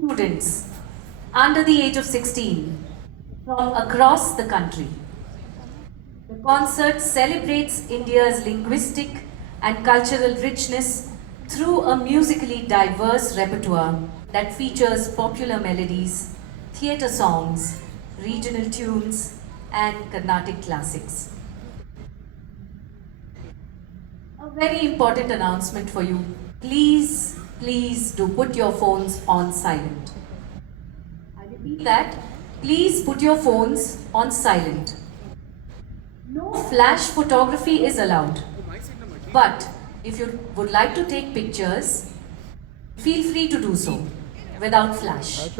students under the age of 16 from across the country. The concert celebrates India's linguistic and cultural richness through a musically diverse repertoire that features popular melodies, theatre songs, regional tunes, and Carnatic classics. A very important announcement for you. Please do put your phones on silent. I repeat that. Please put your phones on silent. No flash photography is allowed. But if you would like to take pictures, feel free to do so without flash.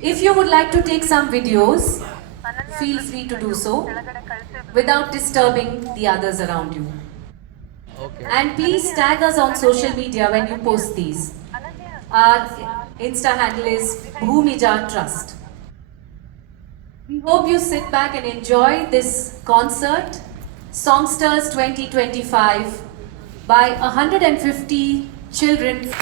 If you would like to take some videos, feel free to do so without disturbing the others around you. And please tag us on social media when you post these. Our Insta handle is Bhumija Trust. We hope you sit back and enjoy this concert, Songsters 2025, by 150 children.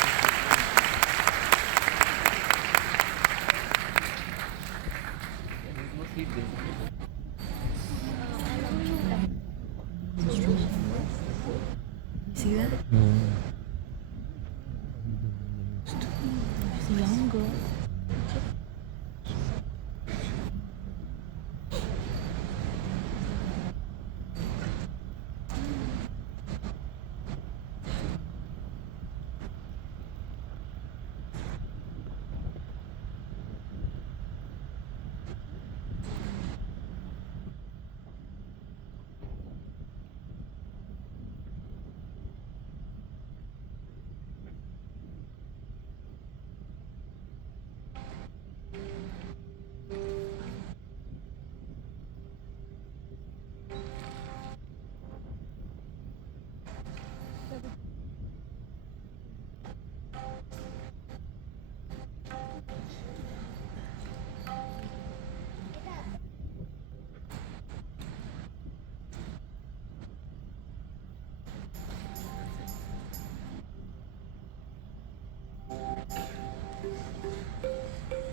See that? She's a young girl.